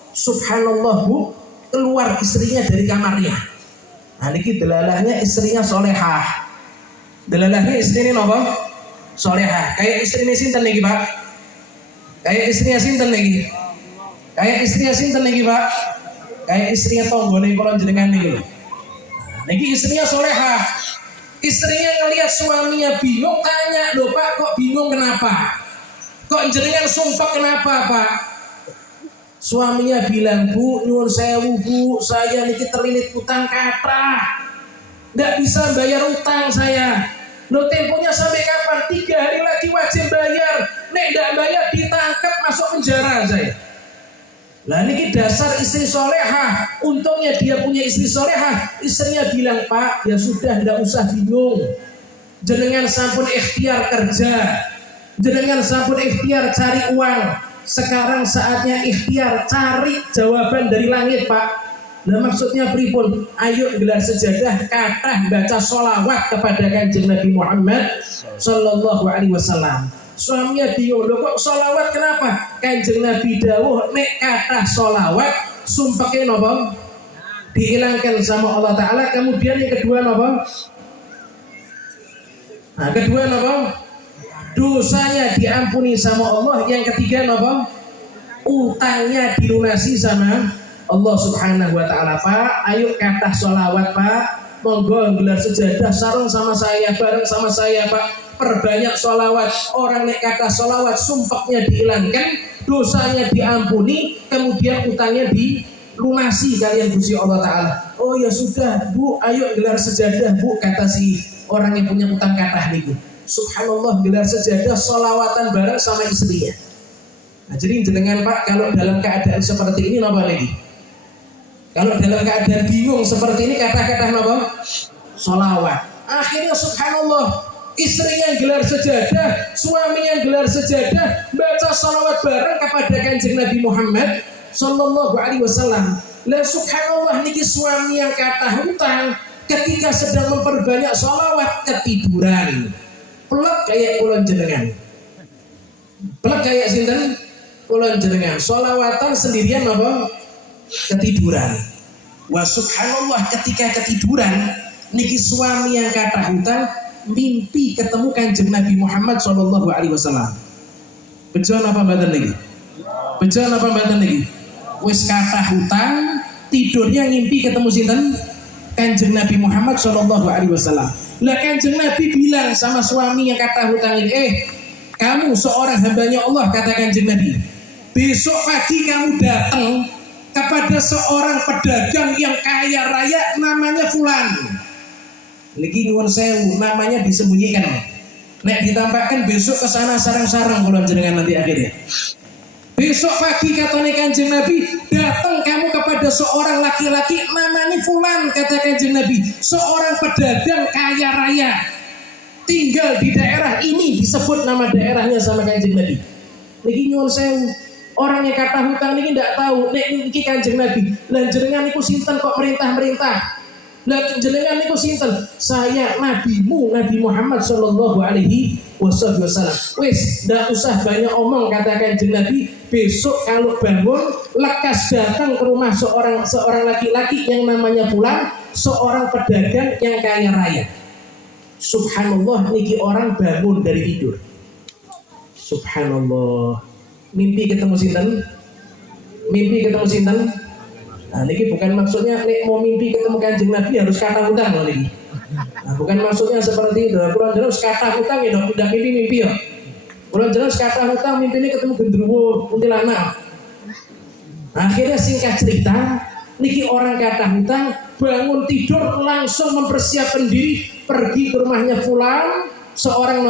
Subhanallah Bu, keluar istrinya dari kamarnya. Nah niki delalahnya istrinya solehah. Delalahnya istrinya apa? Solehah. Kayak istrinya sinten niki Pak? Kayak istrinya sinten niki? Kayak istrinya sinten niki Pak? Kayak istrinya tonggone kula jenengan niki. Niki istrinya solehah. Istrinya ngelihat suaminya bingung, tanya, "Loh Pak, kok bingung kenapa? Kok jenengan sumpah kenapa Pak?" Suaminya bilang, "Bu, nyuwun sewu Bu, saya niki terlilit utang kathah. Nggak bisa bayar utang saya. Loh temponya sampai kapan? 3 hari lagi wajib bayar. Nek nggak bayar ditangkap masuk penjara saya." Lah niki dasar istri solehah. Untungnya dia punya istri solehah. Istrinya bilang, "Pak, ya sudah nggak usah bingung. Jenengan sampun ikhtiar kerja. Jenengan sampun ikhtiar cari uang. Sekarang saatnya ikhtiar cari jawaban dari langit Pak." Nah maksudnya pripun? Ayo gelar sejadah, kathah baca sholawat kepada Kanjeng Nabi Muhammad Sallallahu Alaihi Wasallam. Suaminya bingung, "Loh kok sholawat kenapa?" Kanjeng Nabi dawuh, nek kathah sholawat sumpeke napa? Dihilangkan sama Allah Ta'ala. Kemudian yang kedua napa? Nah kedua napa? Dosanya diampuni sama Allah. Yang ketiga apa? Utangnya dilunasi sama Allah Subhanahu wa Ta'ala. Pak, ayo kata sholawat Pak. Monggo gelar sejadah sarung sama saya, bareng sama saya Pak. Perbanyak sholawat. Orang nek kata sholawat sumpahnya dihilangkan, dosanya diampuni, kemudian utangnya dilunasi kalian Gusti Allah Ta'ala. Oh ya sudah Bu, ayo gelar sejadah Bu, kata si orang yang punya utang kathah niku. Subhanallah, gelar sejadah sholawatan bareng sama istrinya. Nah, jadi jenengan Pak, kalau dalam keadaan seperti ini apa lagi? Kalau dalam keadaan bingung seperti ini, kata-kata apa? Sholawat. Akhirnya subhanallah, istri yang gelar sejadah, suami yang gelar sejadah, baca sholawat bareng kepada Kanjeng Nabi Muhammad Sallallahu Alaihi Wasallam. Lah subhanallah, niki suami yang kata hutang ketika sedang memperbanyak sholawat ketiduran. Pelak kayak kulon jenengan. Pelak kayak sinten? Kulon jenengan. Sholawatan sendirian apa? Ketiduran. Wa subhanallah, ketika ketiduran niki suami yang kata hutang mimpi ketemu Kanjeng Nabi Muhammad Sallallahu Alaihi Wasallam. Bejon apa mboten niki? Bejon apa mboten niki? Wis kata hutang, tidurnya ngimpi ketemu sinten? Kanjeng Nabi Muhammad Sallallahu Alaihi Wasallam. Lah Kanjeng Nabi bilang sama suami yang kata hutang ini, kamu seorang hambanya Allah, kata Kanjeng Nabi, besok pagi kamu datang kepada seorang pedagang yang kaya raya namanya Fulan. Niki nyuwun sewu, namanya disembunyikan. Nek ditampakkan besok ke sana sarang-sarang kalau jenengan nanti akhirnya. Besok pagi katanya Kanjeng Nabi, datang kamu kepada seorang laki-laki namanya Fulan, kata Kanjeng Nabi, seorang pedagang kaya raya, tinggal di daerah ini, disebut nama daerahnya sama Kanjeng Nabi. Niki nyuwun sewu, orang yang kata hutang niki tidak tahu nek niki Kanjeng Nabi. Lan jenengan niku sinten kok merintah-merintah? Lah jenengan niku sinten? Saya nabimu, Nabi Muhammad Sallallahu Alaihi Wasallam. Wis, ndak usah banyak omong, kata Kanjeng Nabi. Besok kalau bangun, lekas datang ke rumah seorang laki-laki yang namanya Fulan, seorang pedagang yang kaya raya. Subhanallah, niki orang bangun dari tidur. Subhanallah. Mimpi ketemu sinten? Mimpi ketemu sinten? Nah, niki bukan maksudnya nek mau mimpi ketemu Kanjeng Nabi harus kata hutang loh niki. Nah, bukan maksudnya seperti itu. Kalau jelas kata hutang ya udah mimpi ya. Kalau jelas kata hutang mimpi ini ketemu gendruwo kuntilanak. Akhirnya singkat cerita, niki orang kata hutang bangun tidur langsung mempersiapkan diri pergi ke rumahnya fulan, seorang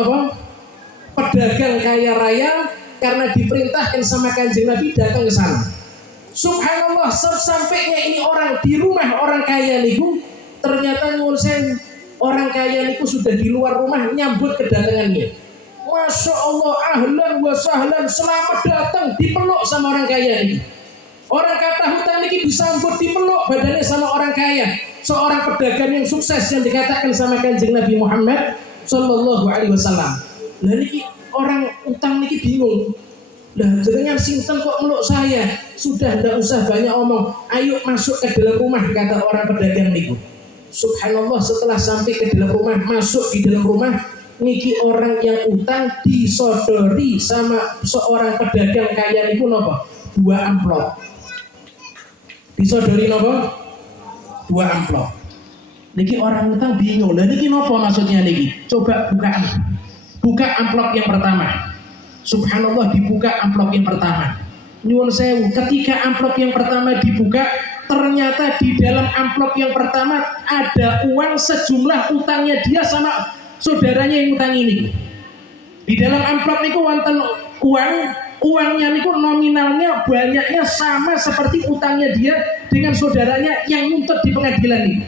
pedagang kaya raya, karena diperintahkan sama Kanjeng Nabi datang ke sana. Subhanallah, sampainya ini orang di rumah orang kaya niku, ternyata ngurusin orang kaya niku sudah di luar rumah nyambut kedatangannya. Masya Allah, ahlan wa sahlan, selamat datang, dipeluk sama orang kaya ini. Orang kata hutang ini disambut dipeluk badannya sama orang kaya, seorang pedagang yang sukses yang dikatakan sama Kanjeng Nabi Muhammad Sallallahu Alaihi Wasallam. Nah ini orang utang ini bingung. Lah jenengan sinten kok meluk saya? Sudah tidak usah banyak omong. Ayo masuk ke dalam rumah, kata orang pedagang niku. Subhanallah, setelah sampai ke dalam rumah, masuk di dalam rumah, niki orang yang utang disodori sama seorang pedagang kaya niku napa? 2 amplop. Disodori napa? 2 amplop. Niki orang utang bingung. Lah niki napa maksudnya niki? Coba buka amplop yang pertama. Subhanallah, dibuka amplop yang pertama. Nyuwun sewu, ketika amplop yang pertama dibuka, ternyata di dalam amplop yang pertama ada uang sejumlah utangnya dia sama saudaranya yang utang ini. Di dalam amplop itu wonten uangnya niku nominalnya banyaknya sama seperti utangnya dia dengan saudaranya yang nuntut di pengadilan ini.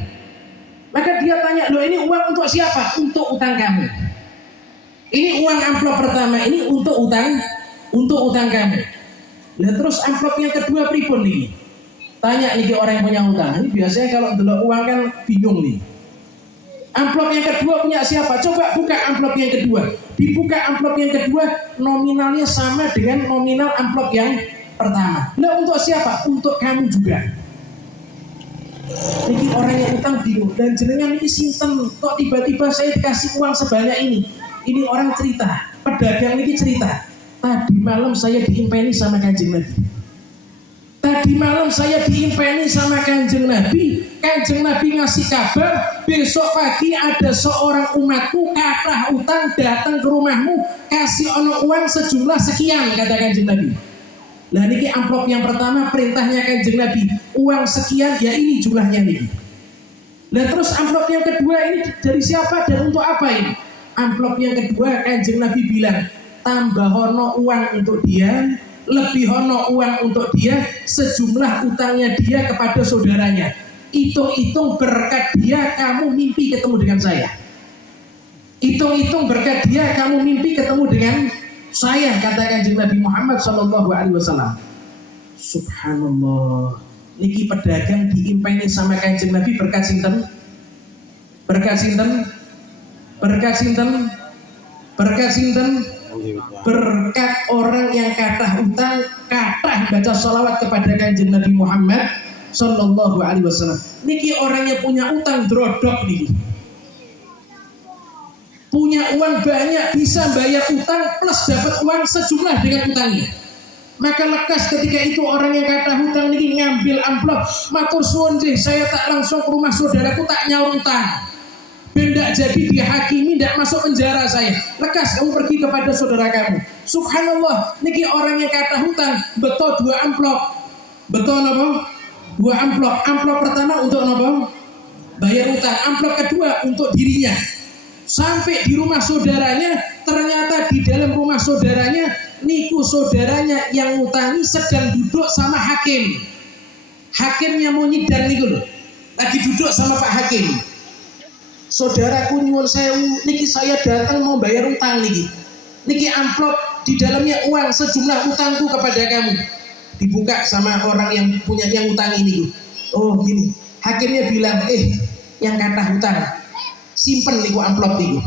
Maka dia tanya, loh ini uang untuk siapa? Untuk utang kamu. Ini uang amplop pertama ini untuk utang kamu. Nah terus amplop yang kedua pripun nih? Tanya nih orang yang punya utang. Ini biasanya kalau delok uang kan bingung nih. Amplop yang kedua punya siapa? Coba buka amplop yang kedua. Dibuka amplop yang kedua, nominalnya sama dengan nominal amplop yang pertama. Nah untuk siapa? Untuk kamu juga. Ini orang yang utang bingung. Dan jenengan ini sinten? Kok tiba-tiba saya dikasih uang sebanyak ini? Ini orang cerita, pedagang ini cerita. Tadi malam saya diimpeni sama Kanjeng Nabi. Tadi malam saya diimpeni sama Kanjeng Nabi. Kanjeng Nabi ngasih kabar, besok pagi ada seorang umatku kathah utang datang ke rumahmu, kasih ono uang sejumlah sekian, kata Kanjeng Nabi. Nah ini amplop yang pertama perintahnya Kanjeng Nabi, uang sekian, ya ini jumlahnya nih. Nah terus amplop yang kedua ini dari siapa dan untuk apa ini? Amplop yang kedua Kanjeng Nabi bilang, tambah hono uang untuk dia, lebih hono uang untuk dia, sejumlah utangnya dia kepada saudaranya. Hitung-hitung berkat dia kamu mimpi ketemu dengan saya. Hitung-hitung berkat dia kamu mimpi ketemu dengan saya, kata Kanjeng Nabi Muhammad Sallallahu Alaihi Wasallam. Subhanallah, niki pedagang diimpeni sama Kanjeng Nabi berkat sinten? Berkat sinten? Berkat sinten? Berkat sinten? Berkat orang yang kathah utang, kathah baca sholawat kepada Kanjeng Nabi Muhammad Sallallahu Alaihi Wasallam. Niki orang yang punya utang drodok niki. Punya uang banyak, bisa bayar utang plus dapat uang sejumlah dengan utangnya. Maka lekas ketika itu orang yang kathah utang niki ngambil amplop, matur suwun nggih, saya tak langsung ke rumah saudaraku tak nyaur utang. Bendak jadi dihakimi, tidak masuk penjara saya. Lekas kamu pergi kepada saudara kamu. Subhanallah, niki orang yang kata hutang betul 2 amplop. Betul apa? 2 amplop. Amplop pertama untuk apa? Bayar utang. Amplop kedua untuk dirinya. Sampai di rumah saudaranya, ternyata di dalam rumah saudaranya, niku saudaranya yang ngutangi sedang duduk sama hakim. Hakimnya mau nyidang niku loh. Lagi duduk sama Pak Hakim. Saudaraku nyuwun sewu, niki saya datang mau bayar utang niki. Niki amplop di dalamnya uang sejumlah utangku kepada kamu. Dibuka sama orang yang punya yang utang ini. Oh gini, hakimnya bilang, yang kata hutang, simpen niku amplop niku.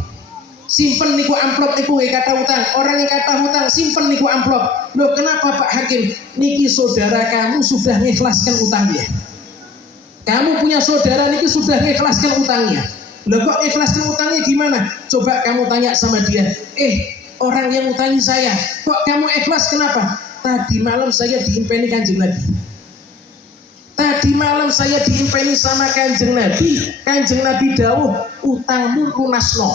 Simpen niku amplop niku kata hutang. Orang yang kata hutang simpen niku amplop. Loh kenapa Pak Hakim? Niki saudara kamu sudah mengikhlaskan utangnya. Kamu punya saudara niki sudah mengikhlaskan utangnya. Loh kok ikhlaskan utangnya gimana? Coba kamu tanya sama dia. Orang yang utangi saya, kok kamu ikhlas kenapa? Tadi malam saya diimpeni Kanjeng Nabi. Tadi malam saya diimpeni sama Kanjeng Nabi. Kanjeng Nabi dawuh, utangmu lunasno.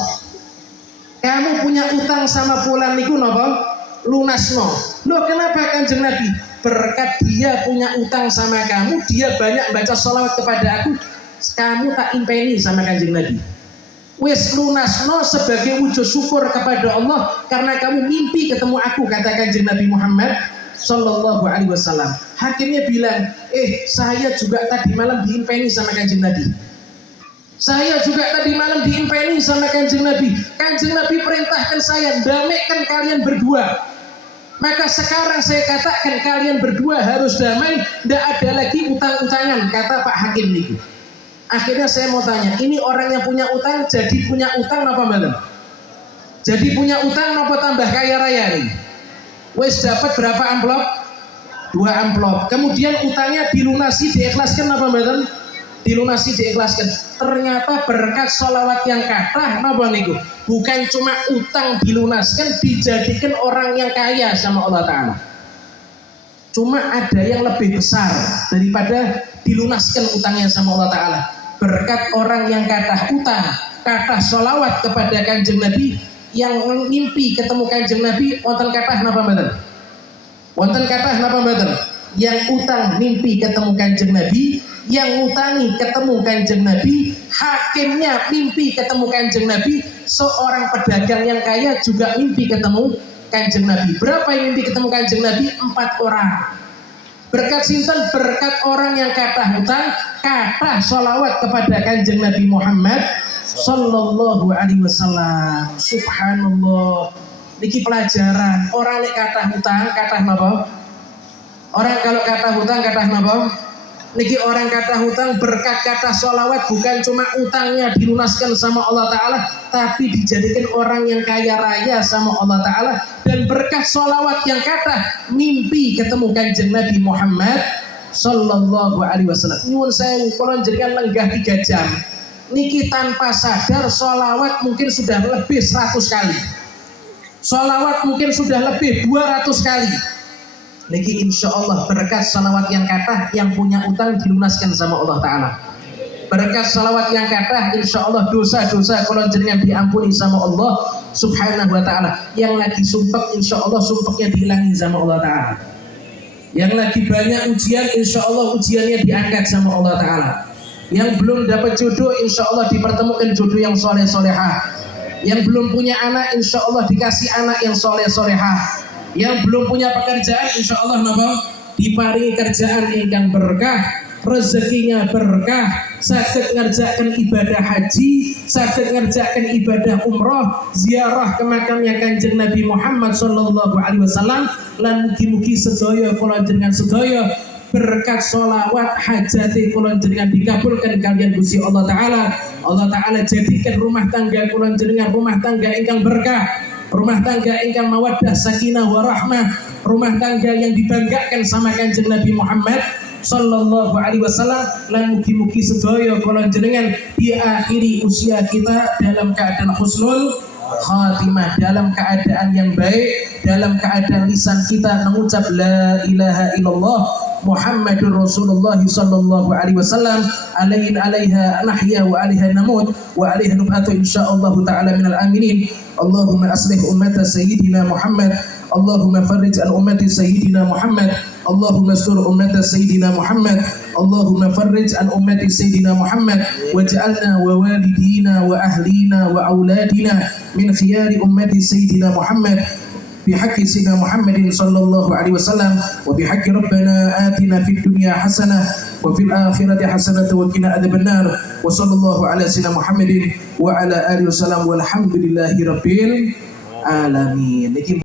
Kamu punya utang sama fulan niku napa? Lunasno. Loh kenapa Kanjeng Nabi? berkat dia punya utang sama kamu, dia banyak baca sholawat kepada aku, kamu tak impeni sama Kanjeng Nabi. Wis lunasno sebagai wujud syukur kepada Allah karena kamu mimpi ketemu aku, kata Kanjeng Nabi Muhammad Sallallahu Alaihi Wasallam. Hakimnya bilang, saya juga tadi malam diimpeni sama Kanjeng Nabi. Saya juga tadi malam diimpeni sama Kanjeng Nabi. Kanjeng Nabi perintahkan saya damaikan kalian berdua. Maka sekarang saya katakan kalian berdua harus damai, tidak ada lagi utang-utangan, kata Pak Hakim niku. Akhirnya saya mau tanya, ini orang yang punya utang jadi punya utang apa malam? Jadi punya utang apa tambah kaya raya nih? Wes dapat berapa amplop? 2 amplop. Kemudian utangnya dilunasi, diikhlaskan apa malam? Dilunasi, diikhlaskan. Ternyata berkat sholawat yang kathah napa niku? Bukan cuma utang dilunaskan, dijadikan orang yang kaya sama Allah Ta'ala. Cuma ada yang lebih besar daripada dilunaskan utangnya sama Allah Ta'ala. Berkat orang yang kathah utang, kathah sholawat kepada Kanjeng Nabi, yang mimpi ketemu Kanjeng Nabi, wonten kathah napa mboten? Wonten kathah napa mboten? Yang utang mimpi ketemu Kanjeng Nabi, yang utangi ketemu Kanjeng Nabi, hakimnya mimpi ketemu Kanjeng Nabi, seorang pedagang yang kaya juga mimpi ketemu Kanjeng Nabi. Berapa yang mimpi ketemu Kanjeng Nabi? 4 orang. Berkat sinten? Berkat orang yang kathah utang, kathah sholawat kepada Kanjeng Nabi Muhammad Sallallahu Alaihi Wasallam. Subhanallah. Niki pelajaran. Orang nek kathah utang, kathah napa? Orang kalau kathah utang, kathah napa? Niki orang kathah utang berkat kathah sholawat, bukan cuma utangnya dilunaskan sama Allah Ta'ala, tapi dijadikan orang yang kaya raya sama Allah Ta'ala. Dan berkat sholawat yang kathah, mimpi ketemu Kanjeng Nabi Muhammad Sallallahu Alaihi Wasallam. Nyuwun sewu, kula jenengan lenggah 3 jam niki tanpa sadar sholawat mungkin sudah lebih 100 kali, sholawat mungkin sudah lebih 200 kali. Niki insya Allah berkat salawat yang kathah, yang punya utang dilunaskan sama Allah Ta'ala. Berkat salawat yang kathah, insya Allah dosa-dosa kalau jenengan diampuni sama Allah Subhanahu Wa Ta'ala. Yang lagi sumpek, insya Allah sumpeknya dihilangi sama Allah Ta'ala. Yang lagi banyak ujian, insya Allah ujiannya diangkat sama Allah Ta'ala. Yang belum dapat jodoh, insya Allah dipertemukan jodoh yang soleh-solehah. Yang belum punya anak, insya Allah dikasih anak yang soleh-solehah. Yang belum punya pekerjaan, insya Allah napa? Diparingi kerjaan ingkang berkah, rezekinya berkah, saged ngerjakan ibadah haji, saged ngerjakan ibadah umroh, ziarah ke makamnya Kanjeng Nabi Muhammad Sallallahu Alaihi Wasallam. Lan mugi-mugi sedaya kula jenengan sedaya berkat sholawat hajate kula jenengan dikabulkan kalian Gusti Allah Ta'ala. Allah Ta'ala jadikan rumah tangga kula jenengan rumah tangga ingkang berkah, rumah tangga ingkang mawaddah sakinah warahmah, rumah tangga yang dibanggakan sama Kanjeng Nabi Muhammad Sallallahu Alaihi Wasallam. Lan mugi-mugi sedaya kula jenengan diakhiri usia kita dalam keadaan husnul khatimah, dalam keadaan yang baik, dalam keadaan lisan kita mengucap la ilaha illallah Muhammadur Rasulullah Sallallahu Alaihi Wasallam, alaiha nahya wa alaiha namut wa alaiha nub'atu insyaallah ta'ala minal aminin. Allahumma aslih ummata sayyidina Muhammad, Allahumma farrij an ummati sayyidina Muhammad, Allahumma astur ummata sayyidina Muhammad, Allahumma farrij an ummati sayyidina Muhammad, waj'alna wa walidina wa ahlina wa auladina min khiyari ummati sayyidina Muhammad بحق سيدنا محمد صلى الله عليه وسلم وبحق ربنا آتنا في الدنيا حسنة وفي الآخرة حسنة وقنا عذاب النار وصلى الله على سيدنا محمد وعلى آله وسلم والحمد لله رب العالمين.